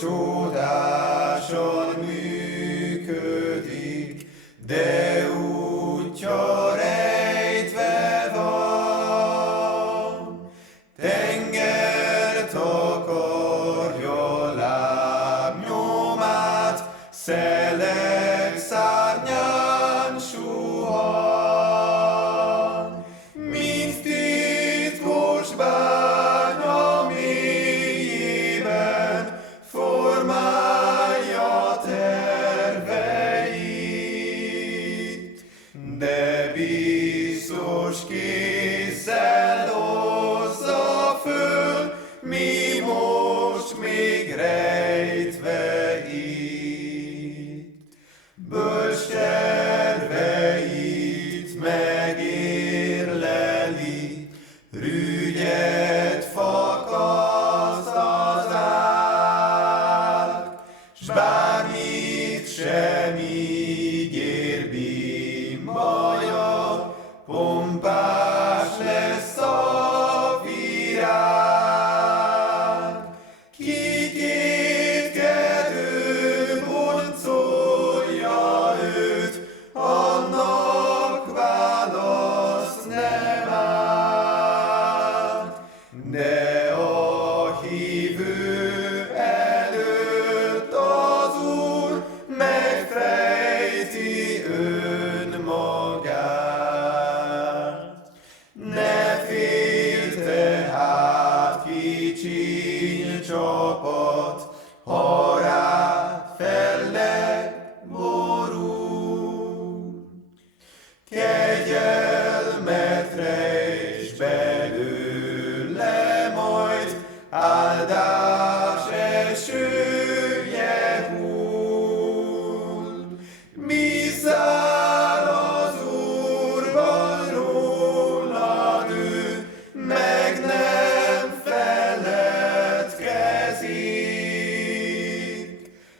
csodásan működik, de útja rejtve van. Tengert akarja lábnyomát, szelek szárnyán suhan. Mint titkos bánya mélyében formálja terveit, de biztos kézzel hozza föl, mi most még rejtve itt. Bölcs terveit megérleli, rügyet fakaszt az ág, s bármit sem ígér bimbaja, pompás lesz a virág. Ki kétkedő boncolja őt, annak választ nem árt, de a hívő előtt az Úr megfejti önmagát. Ne félj tehát, kicsiny csapat, ha rád felleg borul. Kegyelmet rejts belőle, majd áldás esője hull. Bízzál az Úrban, rólad ő meg nem feledkezik.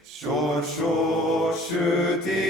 Sorsos sötét